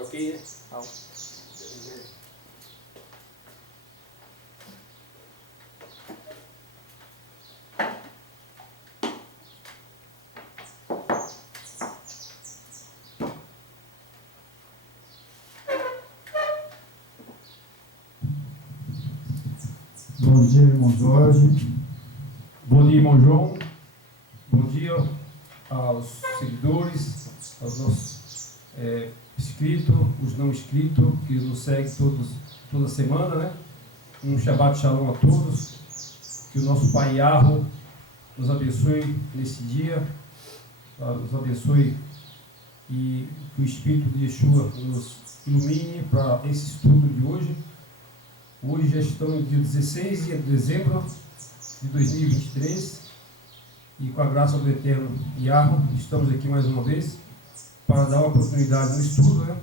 Ok, né? Bom dia, irmão Jorge. Bom dia, irmão João. Bom dia aos seguidores, aos nossos inscritos, os não inscritos, que nos seguem toda semana, né? Um Shabbat Shalom a todos. Que o nosso Pai Yahweh nos abençoe nesse dia, nos abençoe e que o Espírito de Yeshua nos ilumine para esse estudo de hoje. Hoje já estamos no dia 16 de dezembro de 2023 e com a graça do Eterno Yahweh estamos aqui mais uma vez para dar uma oportunidade no estudo, né?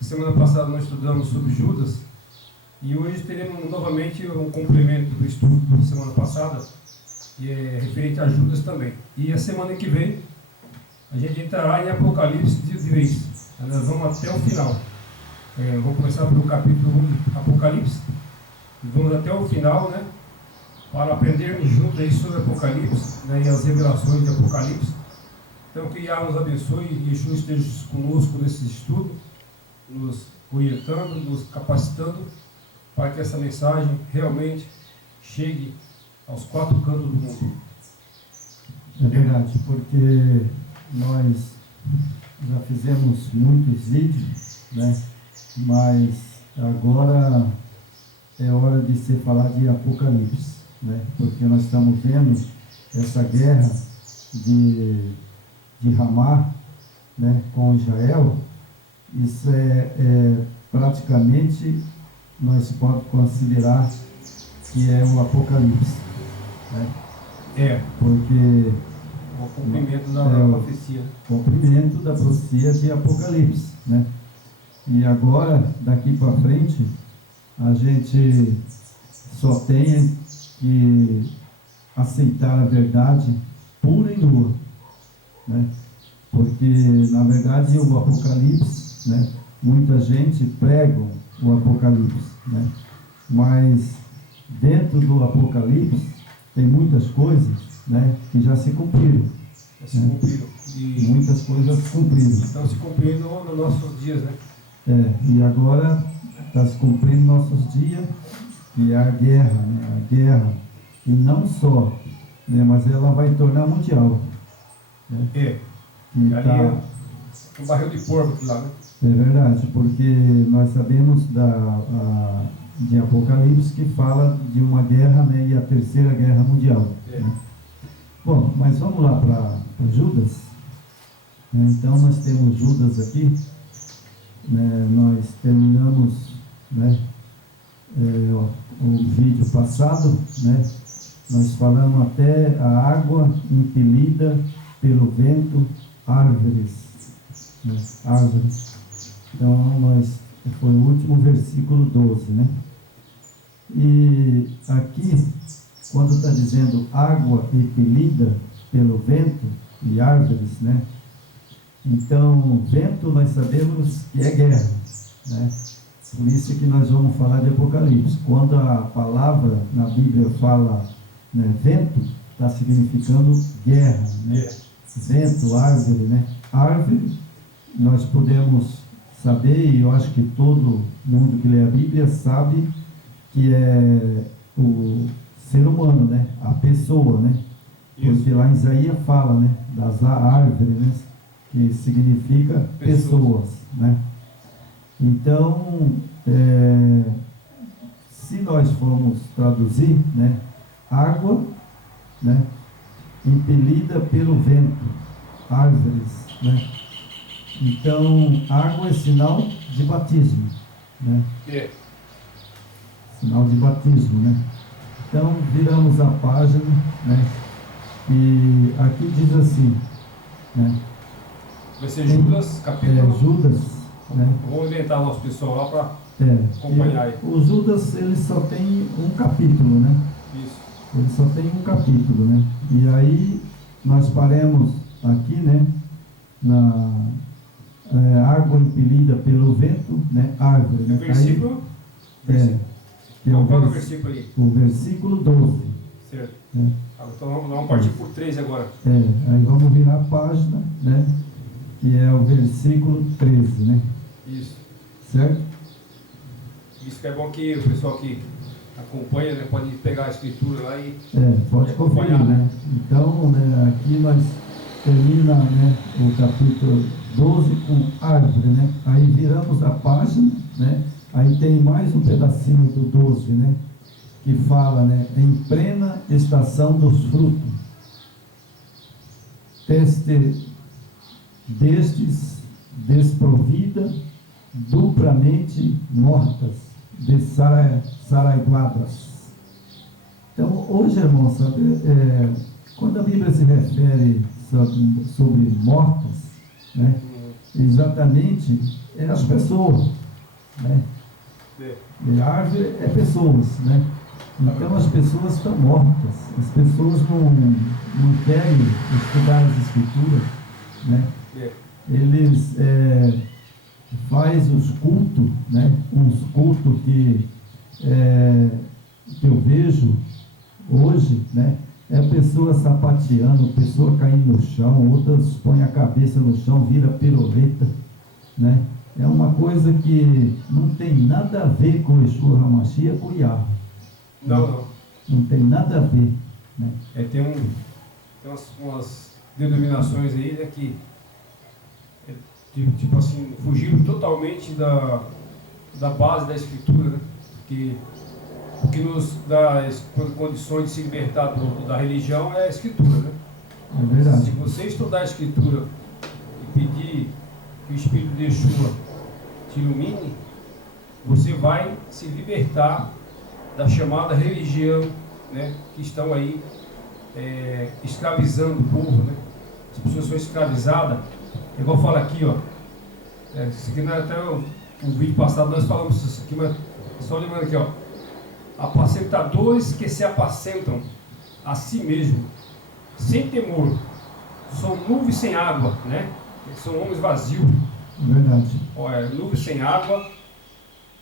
Semana passada nós estudamos sobre Judas e hoje teremos novamente um complemento do estudo da semana passada, que é referente a Judas também. E a semana que vem a gente entrará em Apocalipse de vez. Nós vamos até o final. Vou começar pelo capítulo 1 de Apocalipse e vamos até o final, né? Para aprendermos juntos aí sobre Apocalipse, né, e as revelações de Apocalipse. Então que Yahweh nos abençoe e Yeshua esteja conosco nesse estudo, nos orientando, nos capacitando, para que essa mensagem realmente chegue aos quatro cantos do mundo. É verdade, porque nós já fizemos muitos vídeos, né? Mas agora é hora de se falar de Apocalipse, né? Porque nós estamos vendo essa guerra de Ramá, né, com Israel. Isso é praticamente, nós podemos considerar que é o Apocalipse, né? Porque O cumprimento da profecia. O cumprimento da profecia de Apocalipse, né? E agora, daqui para frente, a gente só tem que aceitar a verdade pura e nua, né? Porque, na verdade, o Apocalipse, né, muita gente prega o Apocalipse, né? Mas dentro do Apocalipse tem muitas coisas, né, que já se cumpriram. Já se cumpriram. E muitas coisas cumpriram. estão se cumprindo nos nossos dias, né? E agora está se cumprindo nossos dias, e a guerra, né? A guerra, e não só, né? Mas ela vai tornar mundial, né? E ali é um barril de porco lá, né? É verdade, porque nós sabemos de Apocalipse que fala de uma guerra, né? E a terceira guerra mundial. Né? Bom, mas vamos lá para Judas. Então nós temos Judas aqui, né? Nós terminamos, né, o vídeo passado, né? Nós falamos até a água impelida pelo vento, árvores, né? Árvores. Então foi o último versículo 12, né? E aqui, quando está dizendo água impelida pelo vento e árvores, né? Então, vento nós sabemos que é guerra, né? Por isso que nós vamos falar de Apocalipse. Quando a palavra na Bíblia fala, né, vento, está significando guerra, né? Vento, árvore, né? Árvore, nós podemos saber, e eu acho que todo mundo que lê a Bíblia sabe que é o ser humano, né? A pessoa, né? Porque lá em Isaías fala, né, das árvores, né, que significa pessoas, né? Então, se nós formos traduzir, né, água, né, impelida pelo vento, árvores, né? Então, água é sinal de batismo, né? Sinal de batismo, né? Então, viramos a página, né? E aqui diz assim, né? Vai ser Judas, capítulo. Judas, né? Vamos orientar o nosso pessoal lá para acompanhar aí. O Judas, ele só tem um capítulo, né? Isso. Ele só tem um capítulo, né? E aí nós paramos aqui, né? água impelida pelo vento, né? Árvore. Né? Versículo? Que é Qual é o versículo aí? o versículo 12. Certo. Né? Então vamos partir por 13 agora. Aí vamos virar a página, né? Que é o versículo 13, né? Isso. Certo? Isso que é bom que o pessoal que acompanha, né, pode pegar a escritura lá e pode conferir, né? Então, né, aqui nós termina, né, o capítulo 12 com árvore, né? Aí viramos a página, né? Aí tem mais um pedacinho do 12, né? Que fala, né? Em plena estação dos frutos, destes desprovida, duplamente mortas, saraiguadas. Então, hoje, irmão, sabe, quando a Bíblia se refere sobre mortas, né? Exatamente é as pessoas, né? E a árvore é pessoas, né? Então as pessoas estão mortas, as pessoas não querem estudar as escrituras, né? Eles fazem os cultos, né? Uns cultos que eu vejo hoje, né? É a pessoa sapateando, pessoa caindo no chão, outras põem a cabeça no chão, vira piroleta, né? É uma coisa que não tem nada a ver com o Yeshua HaMashiach, com o Yahweh. Não. Não tem nada a ver, né? Tem umas denominações aí, né, que tipo assim, fugiram totalmente da base da escritura, né? O que nos dá condições de se libertar da religião é a escritura, né? É verdade. Se você estudar a escritura e pedir que o Espírito de Yeshua te ilumine, você vai se libertar da chamada religião, né, que estão aí escravizando o povo, né? As pessoas são escravizadas, igual fala aqui, ó. Isso aqui não é até o vídeo passado nós falamos isso aqui, mas só lembrando aqui, ó. Apacentadores que se apacentam a si mesmo, sem temor, são nuvens sem água, né? São homens vazios. Verdade. Nuvens sem água,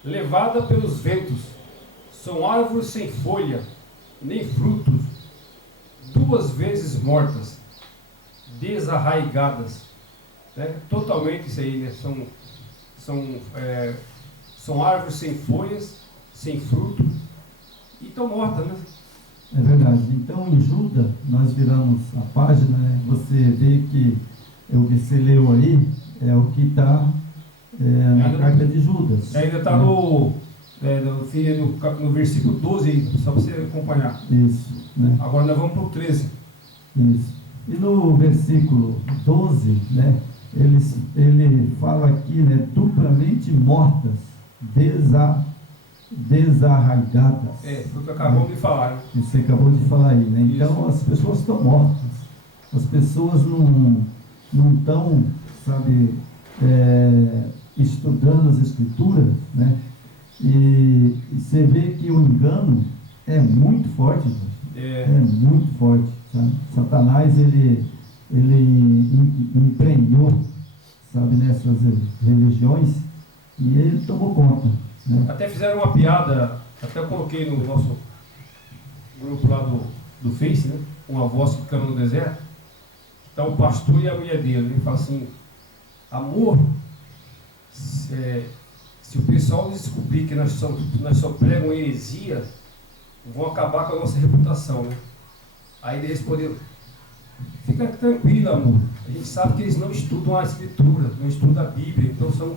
levada pelos ventos, são árvores sem folha, nem frutos, duas vezes mortas, desarraigadas, né? Totalmente isso aí, né? São árvores sem folhas, sem fruto, e estão mortas, né? É verdade. Então, em Judas, nós viramos a página, né? Você vê que o que você leu aí é o que está na carta de Judas. Ainda está no versículo 12 aí, só para você acompanhar. Isso, né? Agora nós vamos para o 13. Isso. E no versículo 12, né? Ele fala aqui, né? Duplamente mortas, desarraigadas. Foi o que acabamos de falar, né? Você acabou de falar aí, né? Então Isso. as pessoas estão mortas. As pessoas não estão, sabe, estudando as escrituras, né? E você vê que o engano é muito forte, é muito forte, sabe? Satanás, ele emprenhou, sabe, nessas religiões, e ele tomou conta, né? Até fizeram uma piada, até eu coloquei no nosso grupo lá do Face, né? Uma voz que canta no deserto. Está o pastor e a mulher dele. Ele fala assim: amor, se o pessoal descobrir que nós só pregam heresia, vão acabar com a nossa reputação, né? Aí eles responderam: fica tranquilo, amor. A gente sabe que eles não estudam a escritura, não estudam a Bíblia, então são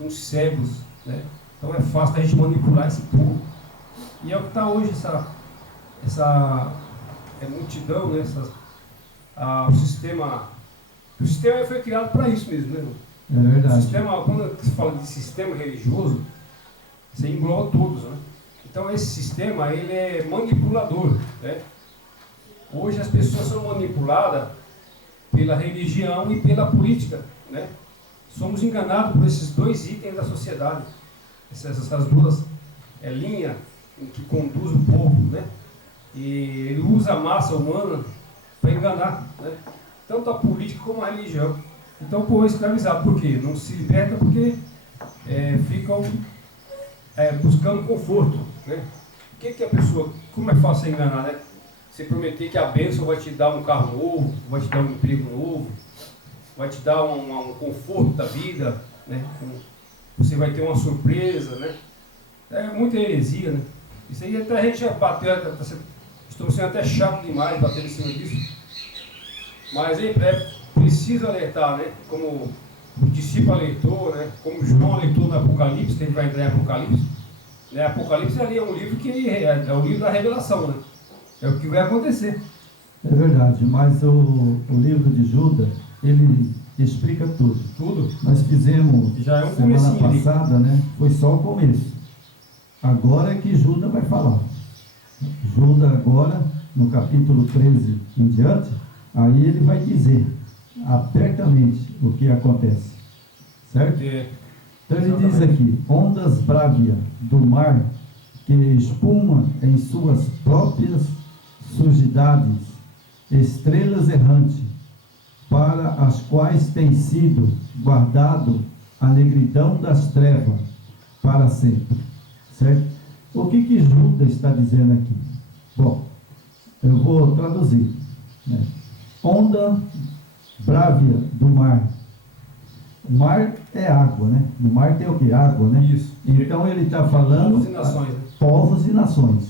uns cegos, né? Então é fácil a gente manipular esse povo. E é o que está hoje essa multidão, né? O sistema foi criado para isso mesmo, né? É verdade. Quando se fala de sistema religioso, você engloba todos, né? Então esse sistema, ele é manipulador, né? Hoje as pessoas são manipuladas pela religião e pela política, né? Somos enganados por esses dois itens da sociedade, essas duas linhas que conduz o povo, né? E ele usa a massa humana para enganar, né? Tanto a política como a religião. Então o povo é escravizado. Por quê? Não se liberta porque ficam buscando conforto, né? O que a pessoa, como é fácil ser enganar, né? Você prometer que a bênção vai te dar um carro novo, vai te dar um emprego novo, vai te dar um conforto da vida, né? Você vai ter uma surpresa, né? É muita heresia, né? Isso aí até a gente já bateu, estamos sendo até chato demais batendo em cima disso. Mas é preciso alertar, né? Como o discípulo alertou, né? Como João alertou no Apocalipse, que a gente vai entrar em Apocalipse. Né? Apocalipse ali é um livro que é o livro da revelação, né? É o que vai acontecer. É verdade, mas o livro de Judas, ele explica tudo. Tudo. Nós fizemos já é um semana passada, né? Foi só o começo. Agora é que Judas vai falar. Judas agora, no capítulo 13 em diante, aí ele vai dizer abertamente o que acontece. Certo? Então ele diz aqui: ondas brávias do mar que espuma em suas próprias sujidades, estrelas errantes, para as quais tem sido guardado a negridão das trevas para sempre. Certo? O que Judas está dizendo aqui? Bom, eu vou traduzir, né? Onda brávia do mar. O mar é água, né? No mar tem o que? Água, né? Isso. Então ele está falando povos e nações, né? Povos e nações.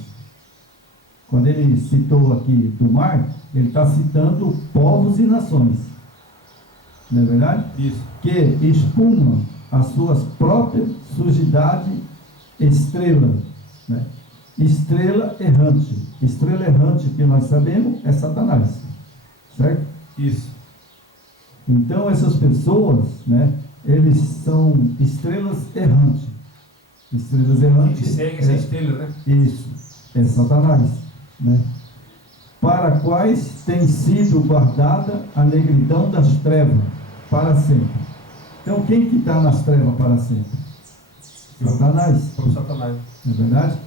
Quando ele citou aqui do mar, ele está citando povos e nações. Não é verdade? Isso. Que espumam as suas próprias sujidades, estrela, né? Estrela errante. Estrela errante, que nós sabemos, é Satanás. Certo? Isso. Então essas pessoas, né, eles são estrelas errantes. Estrelas errantes. Que segue essa estrela, né? Isso, é Satanás, né? Para quais tem sido guardada a negridão das trevas para sempre. Então quem que está nas trevas para sempre? Satanás. Como Satanás. Não é verdade?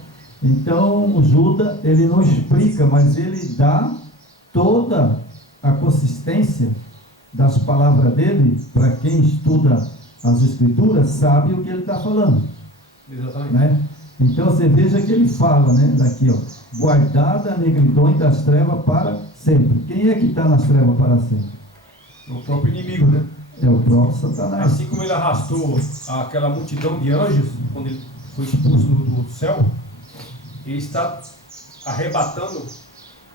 Então o Judas, ele não explica, mas ele dá toda a consistência das palavras dele, para quem estuda as escrituras, sabe o que ele está falando. Exatamente. Né? Então você veja que ele fala, né, daqui, ó, guardada a negridão das trevas para sempre. Quem é que está nas trevas para sempre? O próprio inimigo, né? É o próprio Satanás. Assim como ele arrastou aquela multidão de anjos, quando ele foi expulso do céu, ele está arrebatando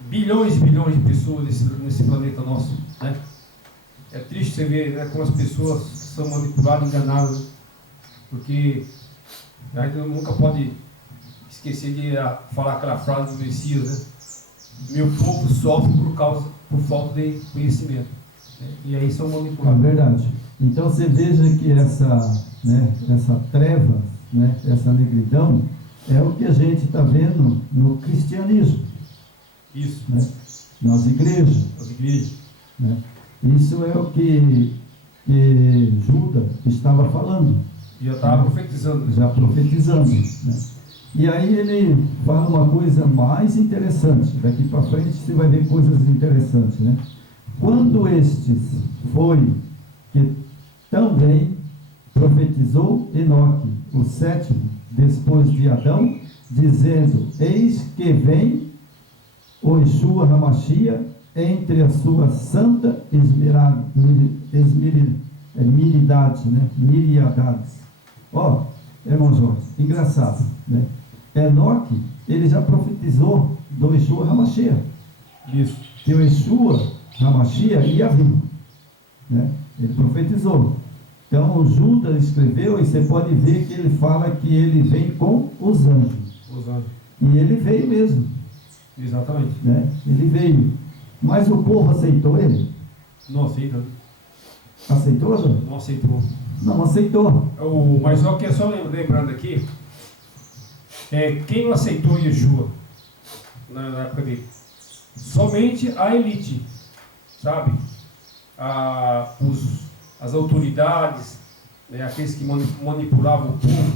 bilhões e bilhões de pessoas nesse planeta nosso, né? É triste você ver, né, como as pessoas são manipuladas, enganadas, porque a gente nunca pode esquecer de falar aquela frase do Messias, né? Meu povo sofre por falta de conhecimento, né? E aí são É manipulados. verdade. Então você veja que essa treva, né, essa negridão, é o que a gente está vendo no cristianismo. Isso. Né? Nas igrejas. As igrejas. Né? Isso é o que Judas estava falando. Já estava profetizando. Já profetizando. Né? E aí ele fala uma coisa mais interessante. Daqui para frente você vai ver coisas interessantes. Né? Quando estes foi que também profetizou Enoque, o sétimo, depois de Adão, dizendo: eis que vem o Yeshua Hamashia entre a sua santa miriadades, né? Miriadades. Ó, irmão Jorge, engraçado, né? Enoque, ele já profetizou do Yeshua Hamashia. Isso. Que o Yeshua Hamashia ia vir, né? Ele profetizou. Então o Judas escreveu, e você pode ver que ele fala que ele vem com os anjos. Os anjos. E ele veio mesmo. Exatamente. Né? Ele veio. Mas o povo aceitou ele? Não aceita. Aceitou, João? Não aceitou. Não aceitou. Mas só que é só lembrando aqui, quem não aceitou Yeshua na época dele? Somente a elite, sabe? As autoridades, né? Aqueles que manipulavam o povo,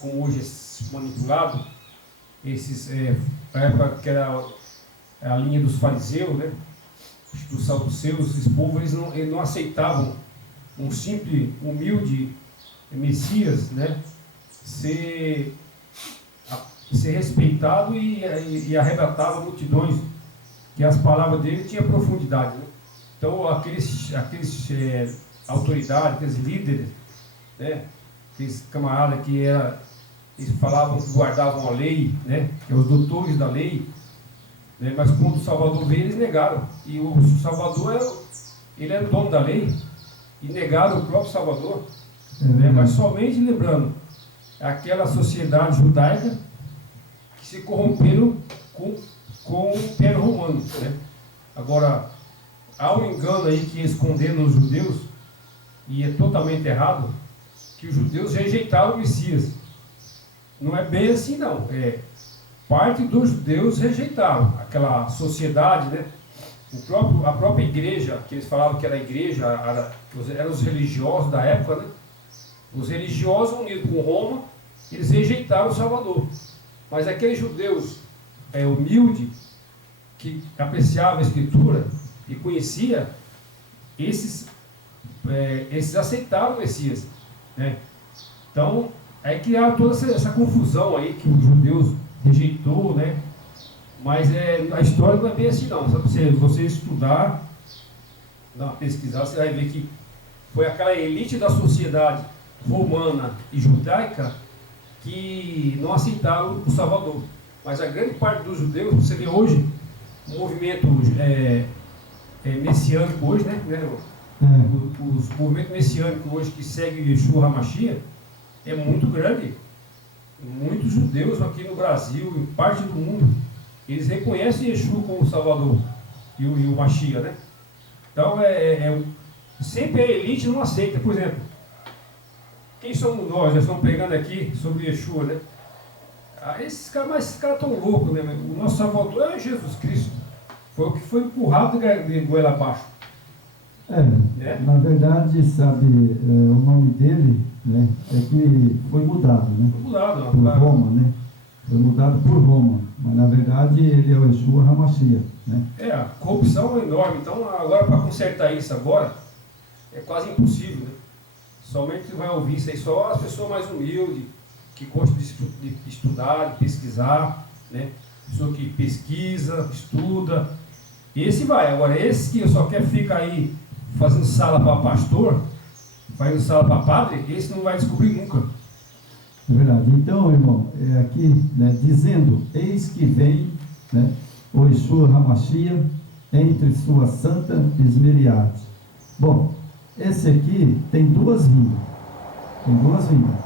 como hoje é manipulado, a época que era a linha dos fariseus, né? Dos saduceus, esses povos, eles não aceitavam um simples, humilde Messias, né, ser respeitado e arrebatava multidões, que as palavras dele tinham profundidade, né? Então aqueles autoridades, aqueles líderes, né, aqueles camaradas eles falavam que guardavam a lei, né, que é os doutores da lei, né, mas quando o Salvador veio, eles negaram. E o Salvador ele era o dono da lei, e negaram o próprio Salvador, né, mas somente lembrando aquela sociedade judaica que se corromperam com o Império Romano, né? Agora, há um engano aí que eles condenam os judeus, e é totalmente errado, que os judeus rejeitaram o Messias. Não é bem assim, não. Parte dos judeus rejeitaram aquela sociedade, né? A própria igreja, que eles falavam que era a igreja, eram os religiosos da época, né? Os religiosos unidos com Roma, eles rejeitaram o Salvador. Mas aqueles judeus humildes, que apreciavam a Escritura e conhecia, esses aceitaram o Messias, né? Então, aí criaram toda essa confusão aí que os judeus rejeitou, né? Mas a história não é bem assim, não. Só se você estudar, dar uma pesquisada, você vai ver que foi aquela elite da sociedade romana e judaica que não aceitaram o Salvador. Mas a grande parte dos judeus, você vê hoje, o movimento messiânico hoje, né? Os movimentos messiânicos hoje que seguem Yeshua HaMashiach é muito grande. Muitos judeus aqui no Brasil, em parte do mundo, eles reconhecem Yeshua como Salvador e o Mashiach, né? Então, sempre a elite não aceita. Por exemplo, quem somos nós? Nós estamos pregando aqui sobre Yeshua, né? Esses caras estão loucos, né? O nosso Salvador é Jesus Cristo. Foi o que foi empurrado de goela abaixo. Na verdade, sabe, o nome dele, né, é que foi mudado, né? Foi mudado, por Roma, né? Foi mudado por Roma, mas na verdade ele é o Yeshua HaMashiach, né? A corrupção é enorme. Então, agora para consertar isso agora, é quase impossível, né? Somente vai ouvir isso aí só as pessoas mais humildes, que gostam de estudar, de pesquisar, né? Pessoa que pesquisa, estuda. Esse vai. Agora, esse que só quer ficar aí fazendo sala para pastor, fazendo sala para padre, esse não vai descobrir nunca. É verdade. Então, irmão, aqui, né, dizendo, eis que vem, né, o Yeshua HaMashiach entre sua santa esmeriade. Bom, esse aqui tem duas vindas. Tem duas vindas.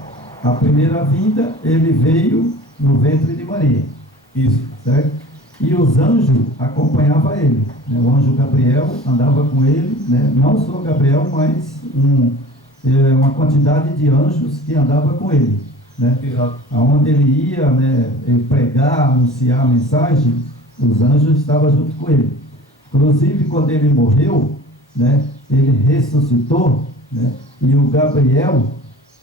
A primeira vinda, ele veio no ventre de Maria. Isso. Certo? E os anjos acompanhavam ele, né? O anjo Gabriel andava com ele, né? Não só Gabriel, mas uma quantidade de anjos que andava com ele, né? Exato. Aonde ele ia, né, pregar, anunciar a mensagem, os anjos estavam junto com ele. Inclusive, quando ele morreu, né, ele ressuscitou, né, e o Gabriel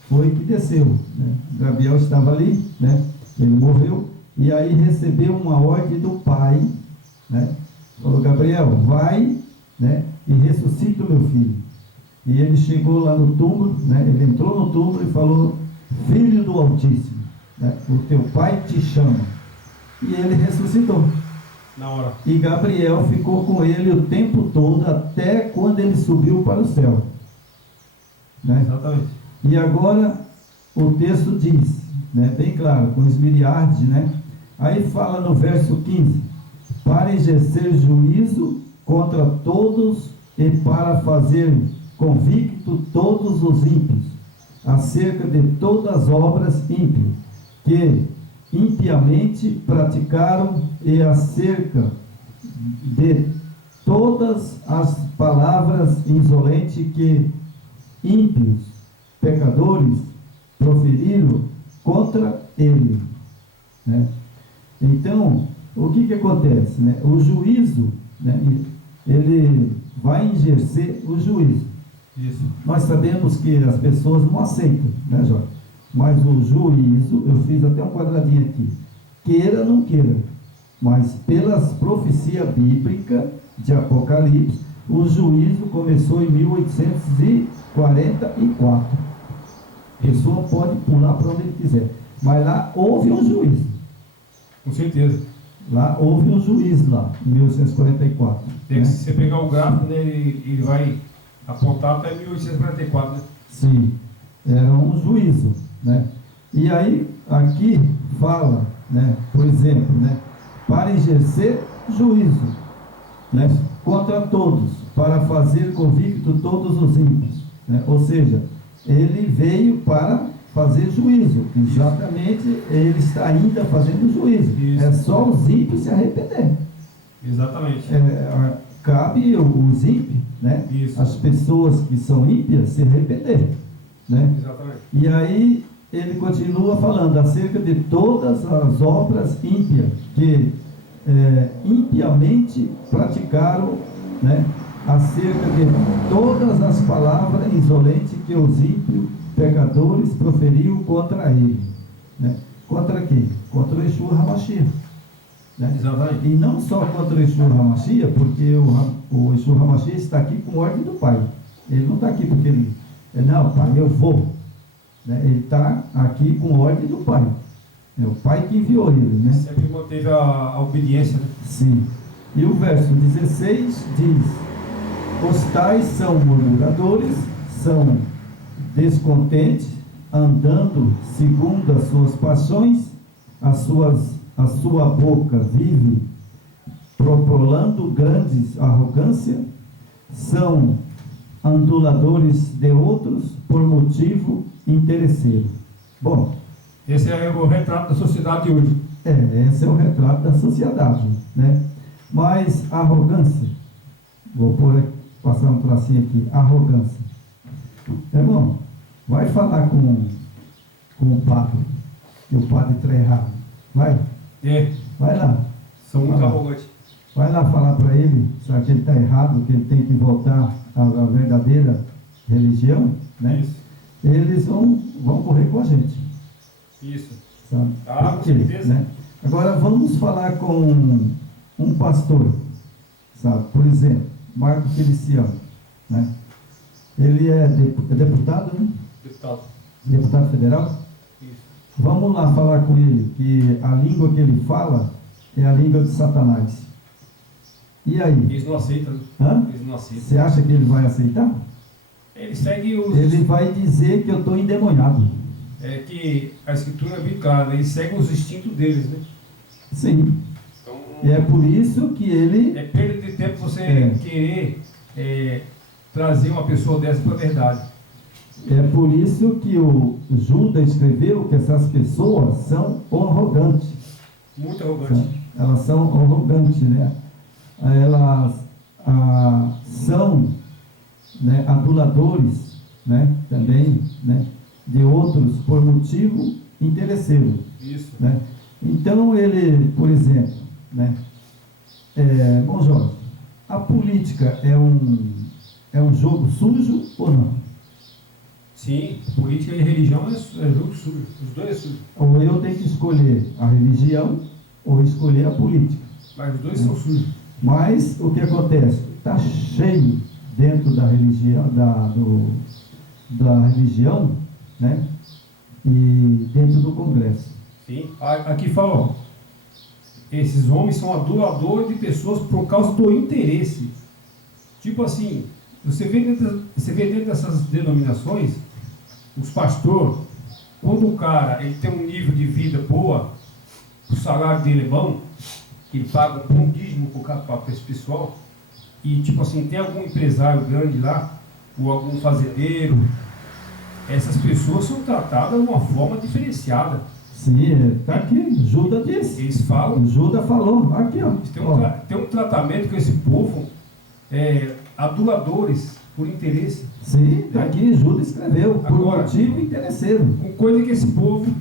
foi que desceu, né? Gabriel estava ali, né? Ele morreu. E aí recebeu uma ordem do Pai, né? Falou, Gabriel, vai, né, e ressuscita o meu filho. E ele chegou lá no túmulo, né? Ele entrou no túmulo e falou, Filho do Altíssimo, né, o teu pai te chama. E ele ressuscitou. Na hora. E Gabriel ficou com ele o tempo todo, até quando ele subiu para o céu, né? Exatamente. E agora o texto diz, né, bem claro, com esmeriardes, né? Aí fala no verso 15, para exercer juízo contra todos e para fazer convicto todos os ímpios, acerca de todas as obras ímpias, que impiamente praticaram, e acerca de todas as palavras insolentes que ímpios, pecadores, proferiram contra ele, né? Então, o que acontece, né? O juízo, né, ele vai exercer o juízo. Isso. Nós sabemos que as pessoas não aceitam, né, Jorge? Mas o juízo, eu fiz até um quadradinho aqui, queira ou não queira, mas pelas profecias bíblicas de Apocalipse, o juízo começou em 1844, 44. A pessoa pode pular para onde ele quiser. Mas lá houve um juízo. Com certeza. Lá houve um juízo lá, em 1844. Tem né? que, se você pegar o gráfico, né, ele vai apontar até 1844, né? Sim, era um juízo, né? E aí, aqui fala, né, por exemplo, né, para exercer juízo, né, contra todos, para fazer convicto todos os ímpios, né? Ou seja, ele veio para fazer juízo, exatamente, ele está ainda fazendo juízo. Isso. É só os ímpios se arrepender. Exatamente. Cabe os ímpios, né? Isso. As pessoas que são ímpias se arrepender, né? Exatamente. E aí ele continua falando acerca de todas as obras ímpias que impiamente praticaram, né? Acerca de todas as palavras insolentes que os ímpios pecadores proferiu contra ele, né? Contra quem? Contra o Yeshua HaMashiach, né? Exatamente. E não só contra o Yeshua HaMashiach, porque o Yeshua HaMashiach está aqui com ordem do Pai. Ele não está aqui porque ele, não, Pai, eu vou. Né? Ele está aqui com ordem do Pai. É o Pai que enviou ele, né? Sempre manteve a obediência, né? Sim. E o verso 16 diz: os tais são murmuradores, são descontentes, andando segundo as suas paixões, a sua boca vive propolando grandes arrogância, são anduladores de outros por motivo interesseiro. Bom, Esse é o retrato da sociedade de hoje. esse é o retrato da sociedade, né? Mas arrogância, vou passar um tracinho aqui, arrogância. Irmão, vai falar com o padre, que o padre está errado. Vai lá. São muito Vai lá. arrogantes. Vai lá falar para ele, sabe, que ele está errado, que ele tem que voltar à verdadeira religião, né? Isso. Eles vão correr com a gente, Isso. sabe? Ah, Por com quê, certeza. né? Agora vamos falar com um pastor, sabe? Por exemplo, Marco Feliciano, né? Ele é deputado, né? Deputado. Deputado federal. Isso. Vamos lá falar com ele, que a língua que ele fala é a língua de Satanás. E aí? Eles não aceitam, né? Hã? Eles não aceitam. Você acha que ele vai aceitar? Ele segue os... Ele vai dizer que eu estou endemoniado. É que a escritura é bem clara, né? Eles seguem os instintos deles, né? Sim. Então, E é por isso que ele... é perda de tempo você É. querer trazer uma pessoa dessa para a verdade. É por isso que o Judas escreveu que essas pessoas são arrogantes. Muito arrogante. Elas são arrogantes, né? Elas são, né, aduladores, né, também, né, de outros por motivo interesseiro, Isso. né? Então ele, por exemplo, né, bom Jorge, a política é um jogo sujo ou não? Sim, política e religião é jogo sujo. Os dois é sujo. Ou eu tenho que escolher a religião ou escolher a política. Mas os dois são sujos. Mas o que acontece? Está cheio dentro da religião, da religião, né? E dentro do Congresso. Sim. Aqui fala, ó, esses homens são adoradores de pessoas por causa do interesse. Tipo assim, você vê dentro dessas denominações, os pastores, quando o cara ele tem um nível de vida boa, o salário dele é bom, ele paga um bom dízimo para esse pessoal, e tipo assim, tem algum empresário grande lá, ou algum fazendeiro, essas pessoas são tratadas de uma forma diferenciada. Sim, está aqui, Judas disse. Eles falam, Judas falou, aqui ó. tem um tratamento com esse povo, aduladores por interesse, Sim, está aqui, Judas escreveu, por Agora, motivo interesseiro. com coisa que esse povo,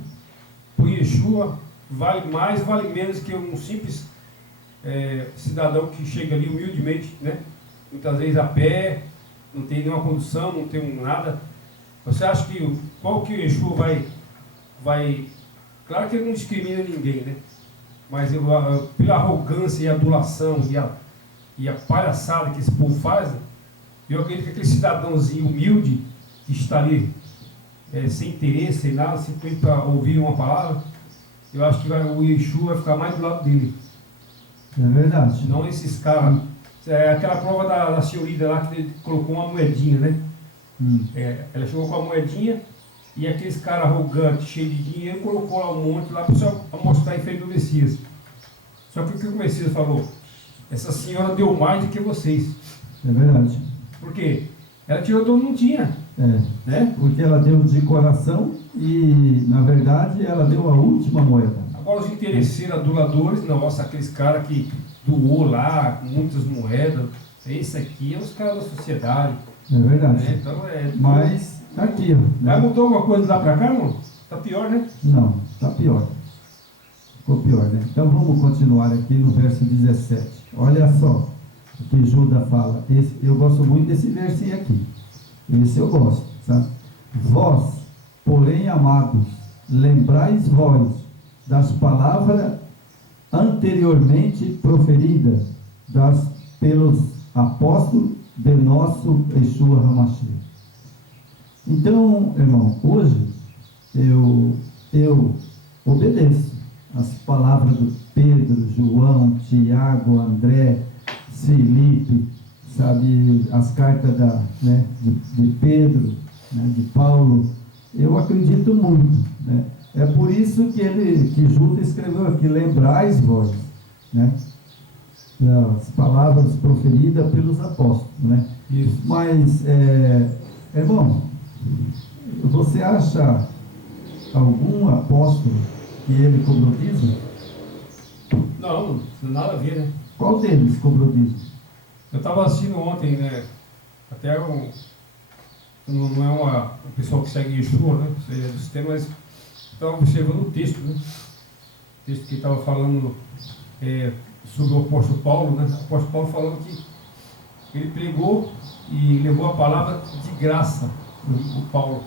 por Yeshua, vale mais, vale menos que um simples cidadão que chega ali humildemente, né? Muitas vezes a pé, não tem nenhuma condução, não tem nada. Você acha que qual que o Yeshua vai... Claro que ele não discrimina ninguém, né? Mas pela arrogância e adulação e a palhaçada que esse povo faz, eu acredito que aquele cidadãozinho humilde, está ali sem interesse, sem nada, simplesmente para ouvir uma palavra, eu acho que o Yeshua vai ficar mais do lado dele. É verdade. Não esses caras. Aquela prova da senhorita lá que ele colocou uma moedinha, né? Ela chegou com a moedinha e aqueles caras arrogantes, cheios de dinheiro, colocou lá um monte lá para mostrar em frente do Messias. Só que o que o Messias falou? Essa senhora deu mais do que vocês. É verdade. Por quê? Ela tirou todo mundo tinha. Né? Porque ela deu de coração e, na verdade, ela deu a última moeda. Agora os interesseiros, aduladores, nossa, aqueles caras que doou lá muitas moedas, esse aqui é os caras da sociedade. É verdade. Né? Então, mas tá aqui, ó. Mas mudou alguma coisa lá pra cá, não? Tá pior, né? Não, tá pior. Ficou pior, né? Então vamos continuar aqui no verso 17. Olha só o que Judas fala. Eu gosto muito desse versinho aqui. Esse eu gosto, sabe? Vós, porém, amados, lembrais vós das palavras anteriormente proferidas pelos apóstolos de nosso Yeshua HaMashiach. Então, irmão, hoje eu obedeço as palavras do Pedro, João, Tiago, André, Felipe, sabe, as cartas de Pedro, né, de Paulo. Eu acredito muito, né? É por isso que Judas escreveu aqui, lembrais vós, né, as palavras proferidas pelos apóstolos, né? Isso. Mas, irmão, você acha algum apóstolo que ele cobrou dízimo? Não tem nada a ver, né? Qual deles cobrou dízimo? Eu estava assistindo ontem, né? Até não é uma pessoa que segue Yeshua, né? Isso aí é do sistema, mas estava observando o texto, né? O texto que estava falando sobre o apóstolo Paulo, né? O apóstolo Paulo falando que ele pregou e levou a palavra de graça, o Paulo.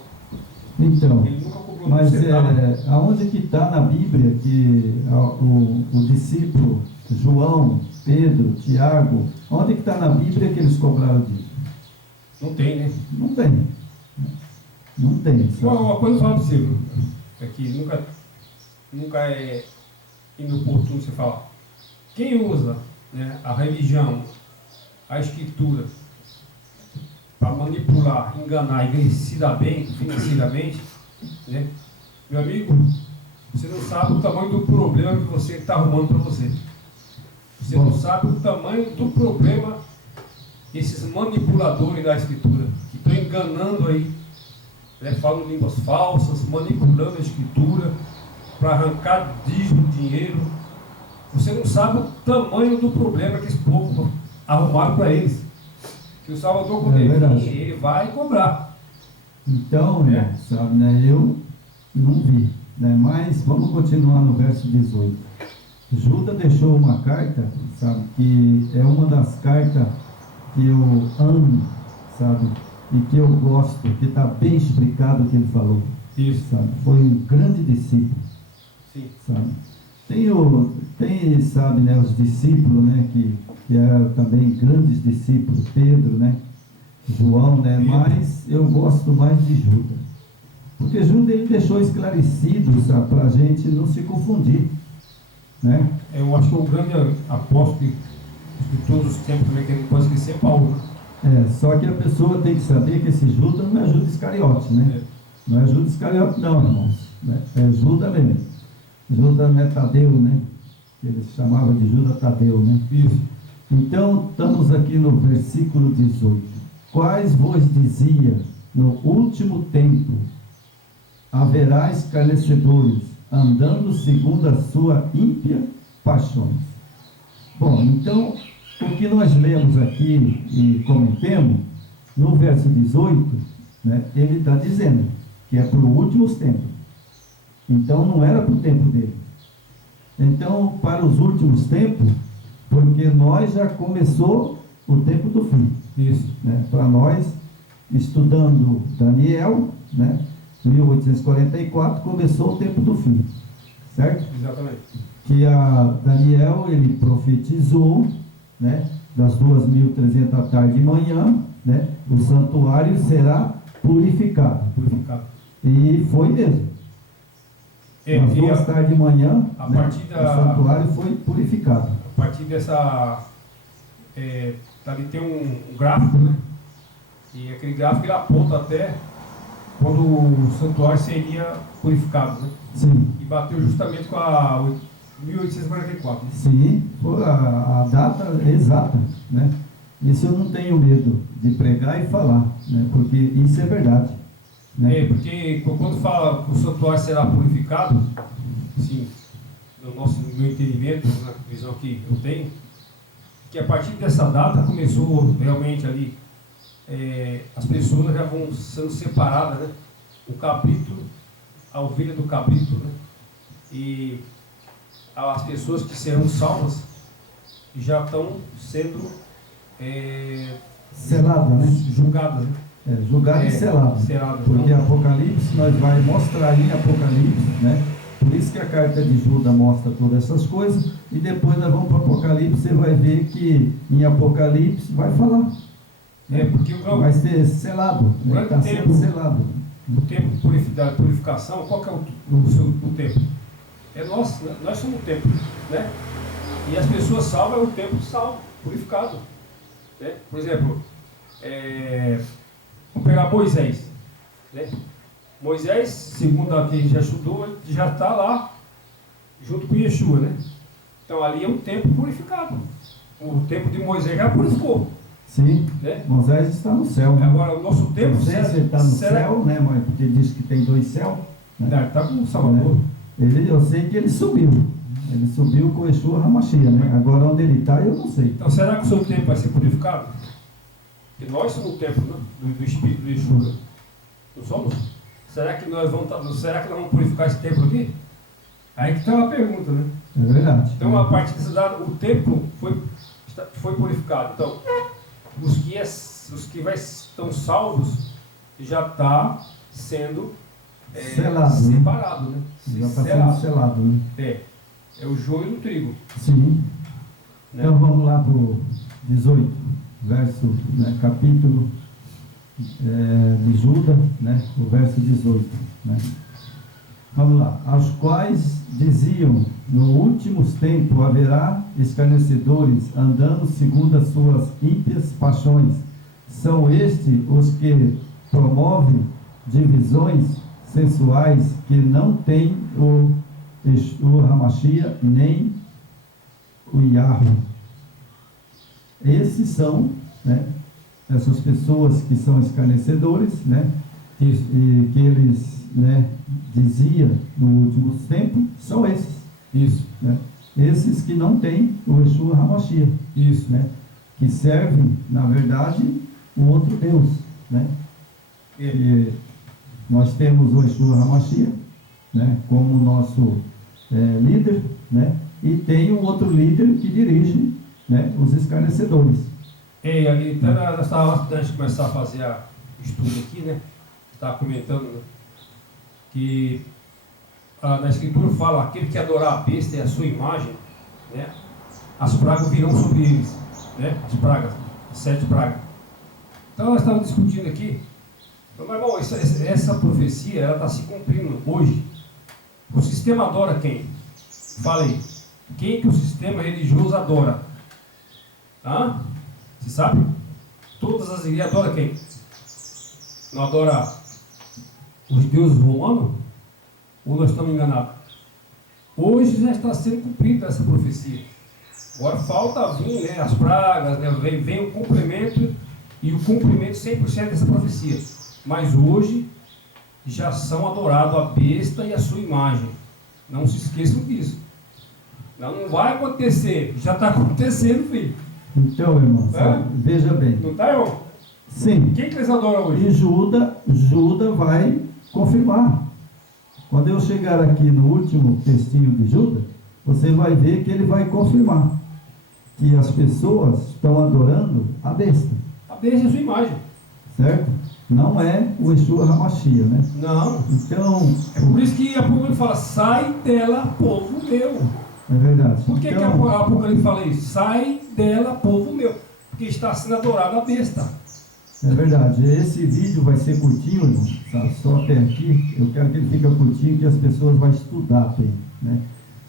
Então, Ele nunca cobrou mas centavo. aonde que está na Bíblia que o discípulo João, Pedro, Tiago, onde que está na Bíblia que eles cobraram dízimo? Não tem, né? Não tem. Não tem. Sabe? Uma coisa eu falo para você, viu? É que nunca é inoportuno você falar. Quem usa, né, a religião, a escritura, para manipular, enganar e se dar bem financeiramente, né? Meu amigo, você não sabe o tamanho do problema que você está arrumando para você. Você não sabe o tamanho do problema que esses manipuladores da escritura, que estão enganando aí, né, falam línguas falsas, manipulando a escritura para arrancar dízimo, dinheiro. Você não sabe o tamanho do problema que esse povo arrumaram para eles. Que o Salvador, quando ele vai cobrar. Então, sabe, né, eu não vi, né, mas vamos continuar no verso 18. Judas deixou uma carta, sabe, que é uma das cartas que eu amo, sabe, e que eu gosto, que está bem explicado o que ele falou. Isso. Sabe, foi um grande discípulo. Sim. Sabe. Tem, sabe, né, os discípulos, né, que eram também grandes discípulos, Pedro, né, João, né, mas eu gosto mais de Judas. Porque Judas ele deixou esclarecido, sabe, para a gente não se confundir, né? Eu acho que o grande apóstolo de todos os tempos também que a gente pode esquecer é Paulo. Só que a pessoa tem que saber que esse Judas não é Judas Iscariote, né? Não é Judas Iscariote não, irmãos, né? É Judas mesmo. Judas não é Tadeu, né? Ele chamava de Judas Tadeu, né? Isso. Então, estamos aqui no versículo 18. Quais vos dizia, no último tempo, haverá escarnecedores, andando segundo a sua ímpia paixões. Bom, então, o que nós lemos aqui e comentemos, no verso 18, né, ele está dizendo que é para os últimos tempos. Então, não era para o tempo dele. Então, para os últimos tempos, porque nós já começou o tempo do fim. Isso. Né? Para nós, estudando Daniel, né, 1844, começou o tempo do fim. Certo? Exatamente. Que Daniel, ele profetizou, né, das 2.300 da tarde e manhã, né, o santuário será purificado. Purificado. E foi mesmo. Às 2 tarde de manhã, a né, partir o santuário foi purificado. A partir dessa... ali tem um gráfico, né? E aquele gráfico ele aponta até quando o santuário seria purificado, né? Sim. E bateu justamente com a 1844. Né? Sim, foi a data exata, né? Isso eu não tenho medo de pregar e falar, né? Porque isso é verdade. Né? Porque quando fala que o santuário será purificado, sim, no meu entendimento, na visão que eu tenho, que a partir dessa data começou realmente ali, as pessoas já vão sendo separadas, né? O cabrito, a ovelha do cabrito, né? E as pessoas que serão salvas já estão sendo selada, né? Julgadas, né? Julgado e selado. Porque Apocalipse, nós vai mostrar ali Apocalipse, né? Por isso que a carta de Judas mostra todas essas coisas, e depois nós vamos para Apocalipse, você vai ver que em Apocalipse vai falar. Porque vai ser selado, está sendo selado. O tempo da purificação, qual que é o tempo? É nós somos o tempo, né? E as pessoas salvas é o tempo salvo, purificado. Né? Por exemplo, vamos pegar Moisés. Né? Moisés, segundo a quem já estudou, ele já está lá junto com Yeshua, né? Então ali é um tempo purificado. O tempo de Moisés já purificou. Sim, né? Moisés está no céu. Agora o nosso tempo... Não sei se ele está no céu, né, mãe? Porque diz que tem 2 céus. Né? Está com o Salvador. Eu sei que ele subiu. Ele subiu com Yeshua Hamashia, né? Agora onde ele está, eu não sei. Então será que o seu tempo vai ser purificado? Porque nós somos o tempo, né? do Espírito de Yeshua. Não somos? Será que nós vamos purificar esse templo aqui? Aí que está a pergunta, né? É verdade. Então, a partir dessa data, o templo foi purificado. Então, os que estão salvos já está sendo separado, né? Já está sendo selado, né? É o joio do trigo. Sim. Né? Então vamos lá para o 18, verso, né, capítulo de Judas, né, o verso 18. Né? Vamos lá. Aos quais diziam, no últimos tempos haverá escarnecedores, andando segundo as suas ímpias paixões. São estes os que promovem divisões sensuais, que não têm o Hamashia nem o Yahweh. Esses são, né, essas pessoas que são escarnecedores, né, e que eles, né, diziam no último tempo, são esses. Isso. Né, esses que não têm o Yeshua Hamashia. Isso. Né, que servem, na verdade, um outro Deus. Né, e nós temos o Yeshua Hamashia, né, como nosso líder, né, e tem um outro líder que dirige, né, os escarnecedores. Antes de começar a fazer o estudo aqui, né, estava comentando, né, que na Escritura fala, aquele que adorar a besta e a sua imagem, né, as pragas virão sobre eles, né, as pragas, as 7 pragas. Então nós estávamos discutindo aqui, meu irmão, essa profecia ela está se cumprindo hoje. O sistema adora quem? Falei. Quem que o sistema religioso adora? Você sabe? Todas as igrejas adoram quem? Não adora os deuses romanos? Ou nós estamos enganados? Hoje já está sendo cumprida essa profecia. Agora falta vir, né, as pragas, né, vem o cumprimento, e o cumprimento 100% dessa profecia. Mas hoje já são adorados a besta e a sua imagem. Não se esqueçam disso. Não vai acontecer. Já está acontecendo, filho. Então, irmão, veja bem. Não está, irmão? Sim. Quem que eles adoram hoje? E Judas vai confirmar. Quando eu chegar aqui no último textinho de Judas, você vai ver que ele vai confirmar que as pessoas estão adorando a besta. A besta é a sua imagem. Certo? Não é o Yeshua Hamashia, né? Não. Então... É por isso que a Apocalipse fala, sai dela, povo meu. É verdade. Por que, então, que a Apocalipse fala isso? Sai dela, povo meu. Porque está sendo adorada a besta. É verdade. Esse vídeo vai ser curtinho, irmão, sabe? Só até aqui. Eu quero que ele fique curtinho, que as pessoas vão estudar bem, né?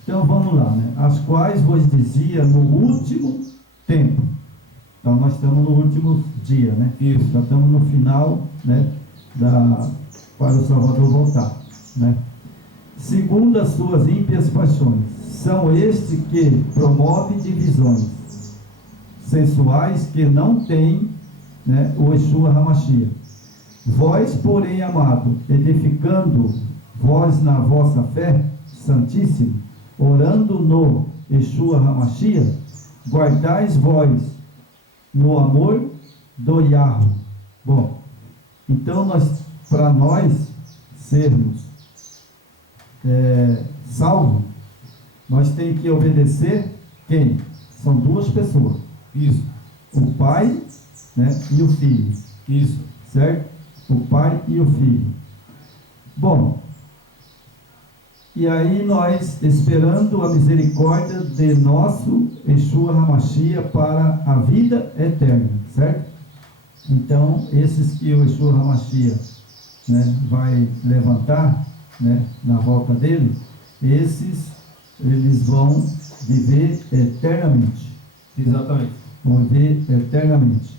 Então vamos lá, né? As quais vos dizia no último tempo. Então nós estamos no último dia, né? Isso. Já estamos no final, né? Para o Salvador voltar, né? Segundo as suas ímpias paixões, são estes que promovem divisões sensuais que não têm, né, o Yeshua HaMashiach. Vós, porém, amado, edificando vós na vossa fé santíssima, orando no Yeshua HaMashiach, guardais vós no amor do Yahweh. Bom, então para nós sermos salvos, nós temos que obedecer quem? São duas pessoas. Isso. O pai, né, e o filho. Isso. Certo? O pai e o filho. Bom, e aí nós esperando a misericórdia de nosso Yeshua HaMashiach para a vida eterna, certo? Então, esses que o Yeshua HaMashiach, né, vai levantar, né, na volta dele, eles vão viver eternamente. Exatamente. Vão viver eternamente.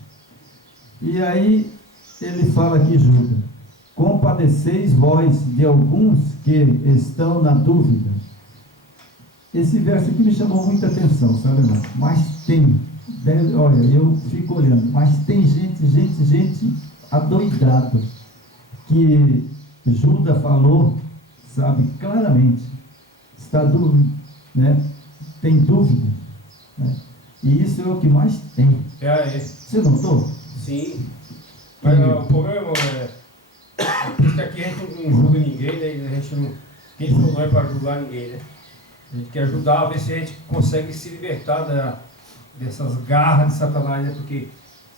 E aí ele fala aqui, Judas: compadeceis vós de alguns que estão na dúvida. Esse verso aqui me chamou muita atenção, sabe, irmão? Mas tem, olha, eu fico olhando, mas tem gente adoidada, que Judas falou, sabe, claramente, está dúvida, né? Tem dúvida, né? E isso é o que mais tem. Você notou? Sim. Mas o problema porque aqui a gente não julga ninguém, né? A gente não, quem não é para julgar ninguém, né? A gente quer ajudar a ver se a gente consegue se libertar dessas garras de Satanás, né? Porque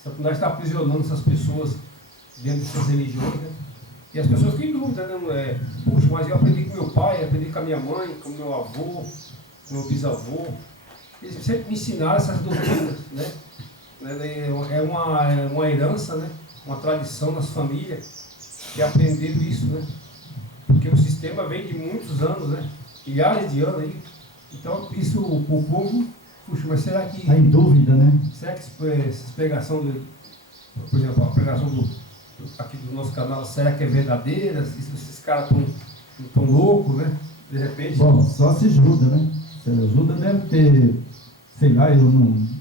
Satanás está aprisionando essas pessoas dentro dessas religiões, né? E as pessoas têm dúvida, né? Puxa, mas eu aprendi com meu pai, aprendi com a minha mãe, com meu avô, com meu bisavô. Eles sempre me ensinaram essas doutrinas, né? É uma herança, né? Uma tradição nas famílias, que aprenderam isso, né? Porque o sistema vem de muitos anos, né? Milhares de anos aí. Então, isso o povo, puxa, mas será que... Está em dúvida, né? Será que essa pregação, por exemplo, a pregação aqui do nosso canal, será que é verdadeira? Esses caras estão loucos, né? De repente... Bom, só se Judas, né? Judas deve ter, sei lá, eu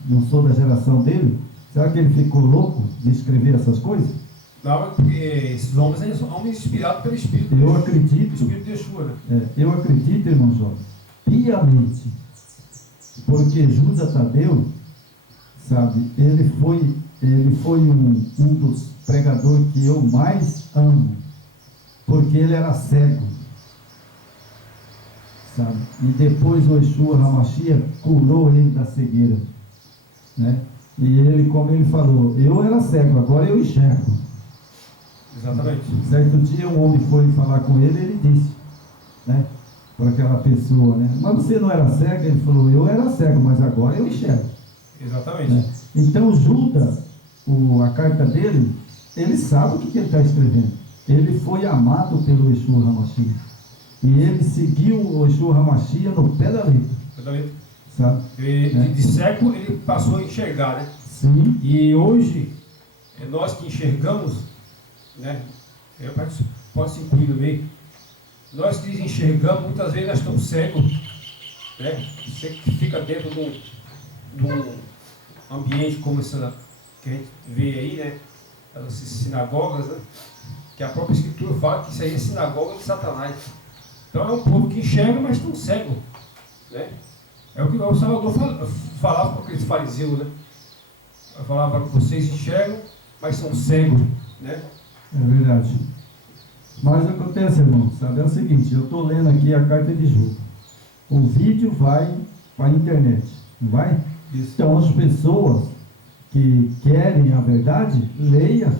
não sou da geração dele. Será que ele ficou louco de escrever essas coisas? Não, porque esses homens são homens inspirados pelo Espírito. Eu acredito. Espírito de Yeshua, né? Eu acredito, irmão João, piamente, porque Judas Tadeu, sabe, ele foi um dos pregadores que eu mais amo, porque ele era cego, sabe? E depois o Yeshua HaMashiach curou ele da cegueira, né? E ele, como ele falou, eu era cego, agora eu enxergo. Exatamente. Certo dia um homem foi falar com ele, ele disse, né, para aquela pessoa, né, mas você não era cego? Ele falou, eu era cego, mas agora eu enxergo. Exatamente. Né? Então Judas, a carta dele, ele sabe o que ele está escrevendo. Ele foi amado pelo Yeshua HaMashiach. E ele seguiu o Yeshua HaMashiach no pé da letra. Exatamente. Sabe? De cego ele passou a enxergar, né? Sim. E hoje, nós que enxergamos, né? Pode se incluir no meio. Nós que enxergamos, muitas vezes nós estamos cegos, né? Você que fica dentro de um ambiente como essa que a gente vê aí, né? As sinagogas, né? Que a própria Escritura fala que isso aí é sinagoga de Satanás. Então é um povo que enxerga, mas estão cego, né? É o que o Salvador falava para aqueles fariseus, né? Eu falava que vocês enxergam, mas são cegos, né? É verdade. Mas acontece, irmão, sabe, é o seguinte, eu estou lendo aqui a carta de Judas. O vídeo vai para a internet, não vai? Isso. Então as pessoas que querem a verdade, leia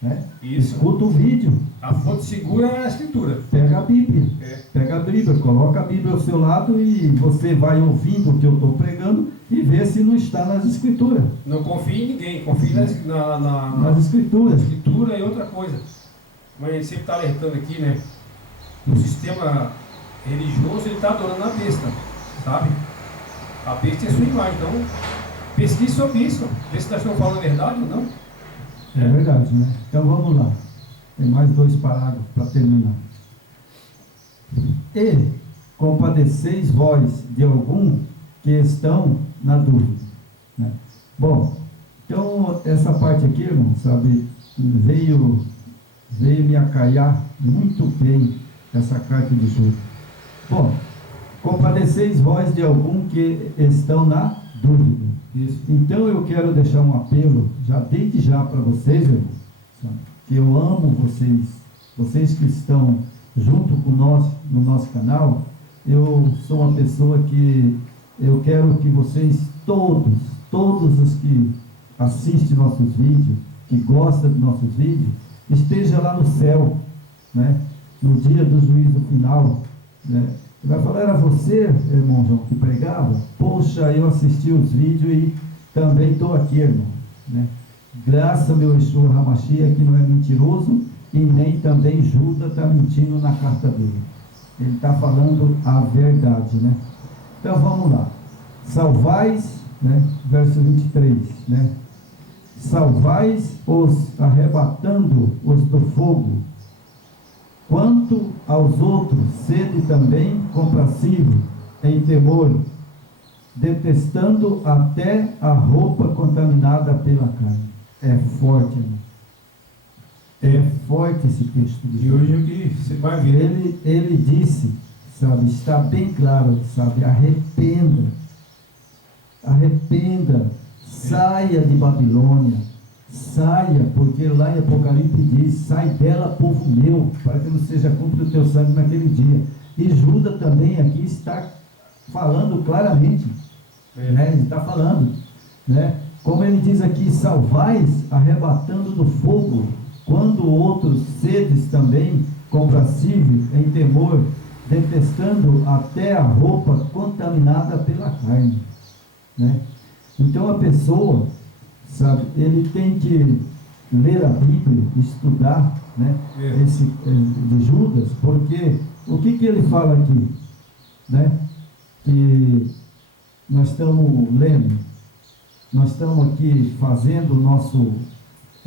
né? Isso. Escuta o vídeo, A fonte segura é a Escritura. pega a Bíblia. É. Pega a Bíblia, coloca a Bíblia ao seu lado e você vai ouvindo o que eu estou pregando e vê se não está nas Escrituras. Não confie em ninguém, confie na Nas Escrituras. Escritura e outra coisa. Mas ele sempre está alertando aqui, né? O sistema religioso, ele está adorando a besta, sabe? A besta é sua imagem, então pesquise sobre isso, vê se nós estamos falando a verdade ou não. É verdade, né? Então vamos lá. Tem mais 2 parágrafos para terminar. E compadeceis vós de algum que estão na dúvida, né? Bom, então essa parte aqui, irmão, sabe, veio me acalhar muito bem essa carta de Judas. Bom, compadeceis vós de algum que estão na dúvida. Isso. Então eu quero deixar um apelo, já desde já para vocês, irmão, sabe, que eu amo vocês que estão junto com nós no nosso canal. Eu sou uma pessoa que eu quero que vocês todos os que assistem nossos vídeos, que gostam dos nossos vídeos, esteja lá no céu, né, no dia do juízo final, né? Vai falar, era você, irmão João, que pregava? Poxa, eu assisti os vídeos e também estou aqui, irmão, né? Graças ao meu Yeshua HaMashiach, que não é mentiroso, e nem também Judas está mentindo na carta dele. Ele está falando a verdade, né? Então vamos lá. Salvais, né? Verso 23, né? Salvais os arrebatando os do fogo. Quanto aos outros, sede também compassivo, em temor, detestando até a roupa contaminada pela carne. É forte, irmão. É forte esse texto de E hoje é o que você vai ver. Ele disse, sabe, está bem claro, sabe, arrependa, saia de Babilônia, saia, porque lá em Apocalipse diz, sai dela, povo meu, para que não seja cúmplice o teu sangue naquele dia. E Judas também aqui está falando claramente, né? Ele está falando, né? Como ele diz aqui, salvais arrebatando do fogo, quando outros sedes também, comprassível, em temor, detestando até a roupa contaminada pela carne, né? Então a pessoa, sabe, ele tem que ler a Bíblia, estudar, né, esse de Judas, porque o que ele fala aqui, né, que nós estamos lendo, nós estamos aqui fazendo o nosso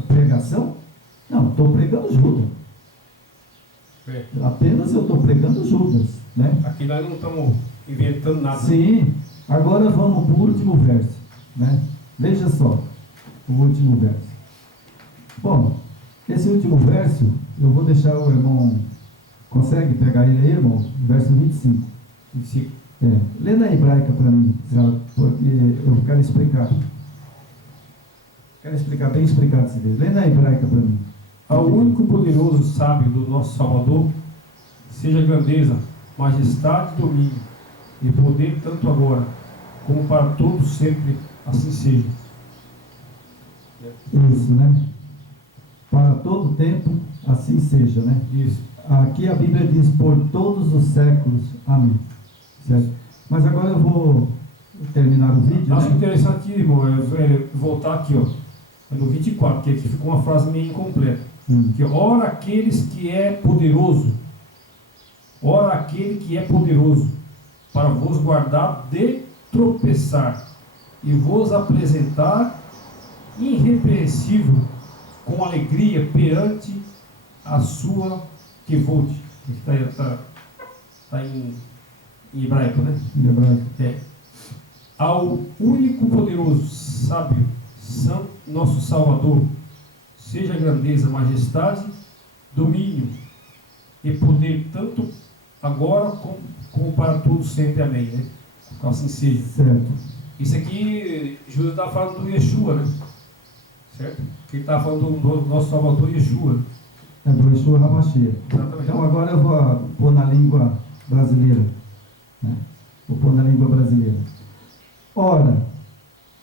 pregação? Não, estou pregando Judas. Apenas eu estou pregando Judas, né? Aqui nós não estamos inventando nada. Sim. Agora vamos para o último verso, né? Veja só, o último verso. Bom, esse último verso, eu vou deixar o irmão, consegue pegar ele aí, irmão? Verso 25. 25. Lê na hebraica para mim, sabe? Porque eu quero explicar. Quero explicar bem explicado esse texto. Lê na hebraica para mim. Ao único poderoso sábio do nosso Salvador, seja grandeza, majestade e domínio, e poder tanto agora, como para todos sempre, assim seja. Isso, né? Para todo tempo, assim seja, né? Isso. Aqui a Bíblia diz, por todos os séculos, amém. Certo? Mas agora eu vou terminar o vídeo. Acho né? interessante, irmão, é voltar aqui, ó, no 24, porque aqui ficou uma frase meio incompleta. Que ora aqueles que é poderoso, ora aquele que é poderoso, para vos guardar de tropeçar, e vos apresentar irrepreensível, com alegria perante a sua que volte. Está em hebraico, né? Em hebraico. Ao único poderoso, sábio, santo, nosso Salvador, seja grandeza, majestade, domínio e poder, tanto agora como para todos sempre. Amém, né? Assim seja. Certo. Isso aqui, Judas está falando do Yeshua, né? Certo? Que ele está falando do nosso Salvador Yeshua. É do Yeshua HaMashiach. Exatamente. Então agora eu vou pôr na língua brasileira. Né? Vou pôr na língua brasileira. Ora,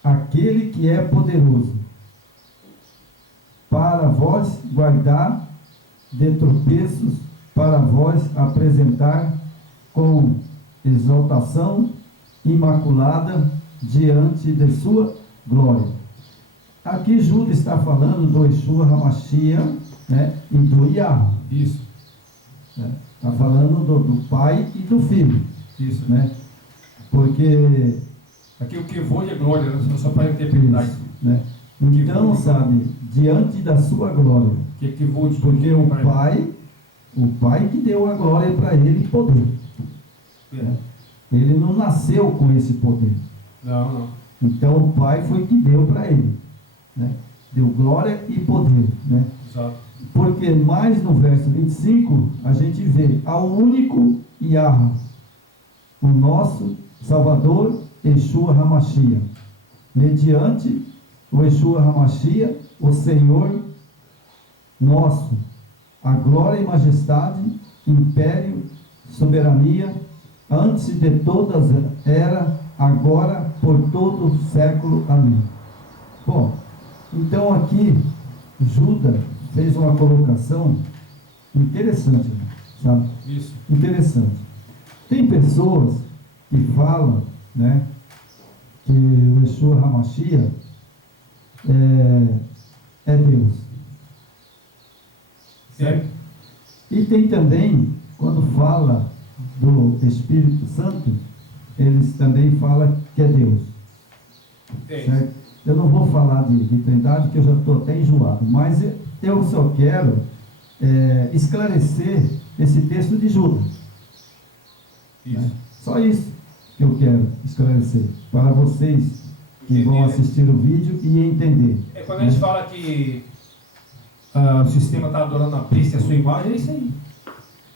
aquele que é poderoso para vós guardar de tropeços, para vós apresentar com exaltação imaculada diante de sua glória. Aqui Judas está falando do Yeshua HaMashiach, né, e do Yahweh. Isso. Está falando do Pai e do Filho. Isso. Né? Porque... Aqui o que foi é glória, né? Só para interpretar isso. Né? Então, sabe, diante da sua glória. Que vou porque o Pai que deu a glória para ele e poder. Né? Ele não nasceu com esse poder. Não. Então o Pai foi que deu para ele. Né? Deu glória e poder. Né? Exato. Porque mais no verso 25, a gente vê ao único Yahweh, o nosso Salvador, Yeshua HaMashiach. Mediante o Yeshua HaMashiach, o Senhor nosso, a glória e majestade, império, soberania, antes de todas era, agora, por todo o século. Amém. Bom, então aqui, Judas fez uma colocação interessante, sabe? Isso. Interessante. Tem pessoas que falam, né, que o Yeshua HaMashiach é Deus. Certo? E tem também, quando fala do Espírito Santo, eles também falam que é Deus. Certo? Eu não vou falar de Trindade, porque eu já estou até enjoado, mas eu só quero esclarecer esse texto de Judas. Né? Só isso que eu quero esclarecer, para vocês que vão assistir o vídeo e entender. Quando a gente fala que o sistema está adorando a besta e a sua imagem, é isso aí.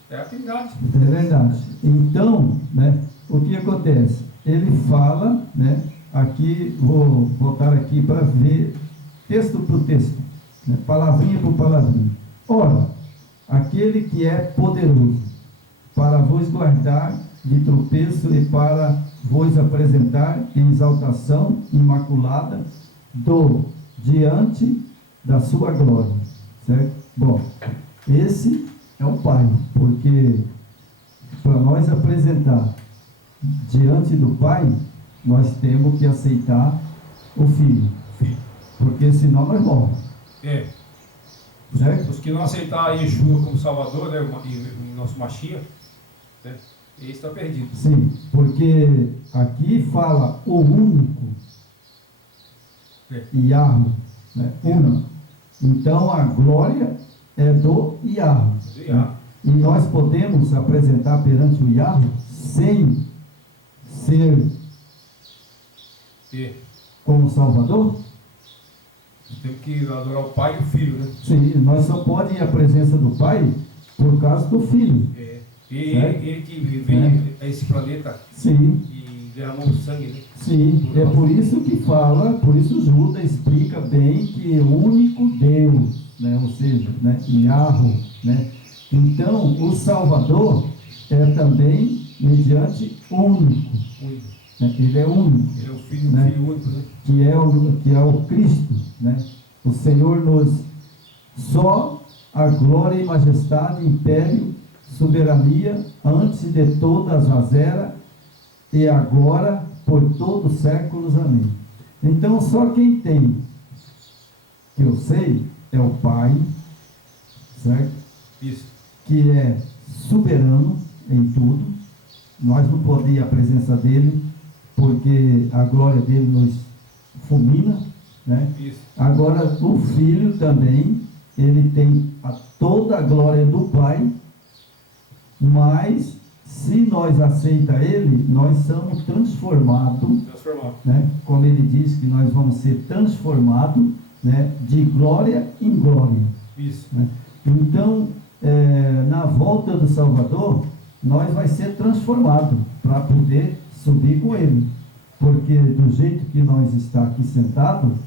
É a Trindade. É verdade. Então, né, o que acontece? Ele fala, né, aqui, vou voltar aqui para ver texto por texto, né, palavrinha por palavrinha. Ora, aquele que é poderoso para vos guardar de tropeço e para vos apresentar em exaltação imaculada diante da sua glória. Certo? Bom, esse é o Pai, porque para nós apresentar diante do Pai, nós temos que aceitar o Filho. Porque senão nós morremos. Certo? Os que não aceitar Yeshua como Salvador, né, o nosso Mashiach, né, esse está perdido. Sim, porque aqui fala o único Yahweh, né, único. Então a glória é do Yahweh. Né? E nós podemos apresentar perante o Yahweh sem ser como Salvador? Temos que adorar o Pai e o Filho, né? Sim, nós só podemos ir à presença do Pai por causa do Filho. Ele que veio a esse planeta. Sim. E derramou o sangue, né? Sim, é por isso que fala, por isso Judas explica bem que é o único Deus, né? Ou seja, né? Yahweh, né? Então, o Salvador é também mediante único. Né? Ele é único. Ele é o Filho, né? Filho único, né? Que é o Cristo, né? O Senhor nos... Só a glória e majestade, império, soberania, antes de todas as eras, e agora, por todos os séculos. Amém. Então, só quem tem, que eu sei, é o Pai, certo? Isso. Que é soberano em tudo. Nós não podemos ir à presença dele, porque a glória dele nos fulmina, né? Isso. Agora, o Filho também, ele tem toda a glória do Pai, mas se nós aceitamos ele, nós somos transformados, né? Como ele diz que nós vamos ser transformados, né? De glória em glória. Isso. Né? Então, na volta do Salvador, nós vai ser transformados para poder subir com ele. Porque do jeito que nós está aqui sentados,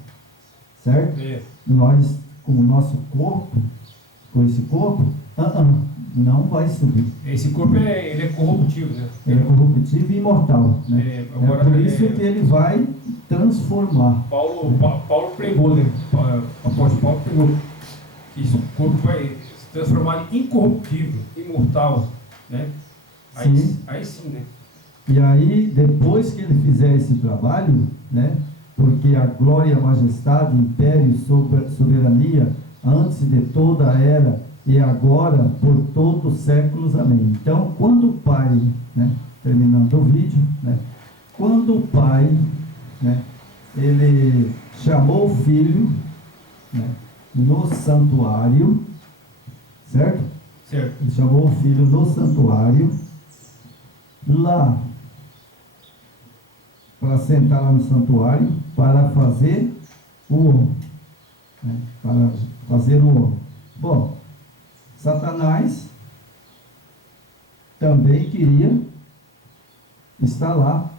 certo? Nós, com o nosso corpo, com esse corpo, não vai subir. Esse corpo ele é corruptível, né? É corruptível e imortal, né? Agora, por isso que ele vai transformar. Paulo pregou, né? O apóstolo Paulo pregou. Isso, o corpo vai se transformar em incorruptível, imortal, né? Sim. Aí sim, né? E aí, depois que ele fizer esse trabalho, né, porque a glória, a majestade, império, soberania, antes de toda a era e agora, por todos os séculos, amém. Então, quando o Pai, né, terminando o vídeo, né, quando o Pai, né, ele chamou o Filho, né, no santuário, certo? Certo. Ele chamou o Filho no santuário, lá, para sentar lá no santuário, para fazer o homem, né? Para fazer o homem. Bom, Satanás também queria estar lá,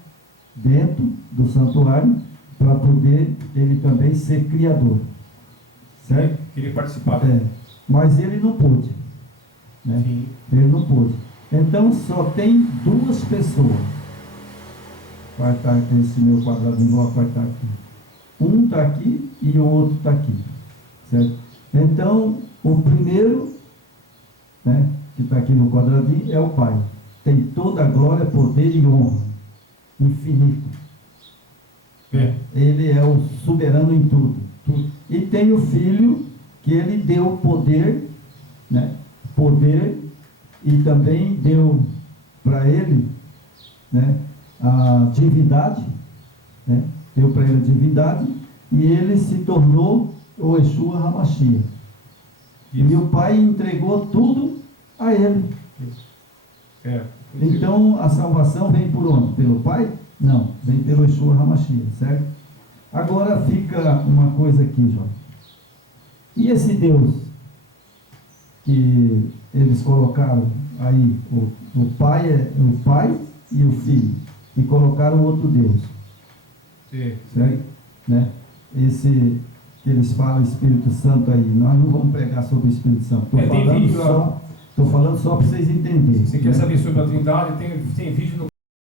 dentro do santuário, para poder ele também ser criador, certo? Queria participar. Mas ele não pôde, né? Sim. Ele não pôde. Então só tem duas pessoas. Vai estar esse meu quadradinho, vou apertar aqui. Um está aqui e o outro está aqui, certo? Então, o primeiro, né, que está aqui no quadradinho, é o Pai. Tem toda a glória, poder e honra, infinito. Ele é o soberano em tudo. E tem o Filho, que ele deu poder, né, poder, e também deu para ele, né, a divindade, né, deu para ele a divindade, e ele se tornou o Yeshua HaMashiach. E o Pai entregou tudo a ele. Então a salvação vem por onde? Pelo Pai? Não, vem pelo Yeshua HaMashiach, certo? Agora fica uma coisa aqui, João. E esse Deus que eles colocaram aí, o Pai e o Filho, e colocaram outro Deus. Sim. Certo? Né? Esse que eles falam Espírito Santo aí, nós não vamos pregar sobre o Espírito Santo. Estou falando só para vocês entenderem. Se você quer saber sobre a Trindade, tem vídeo no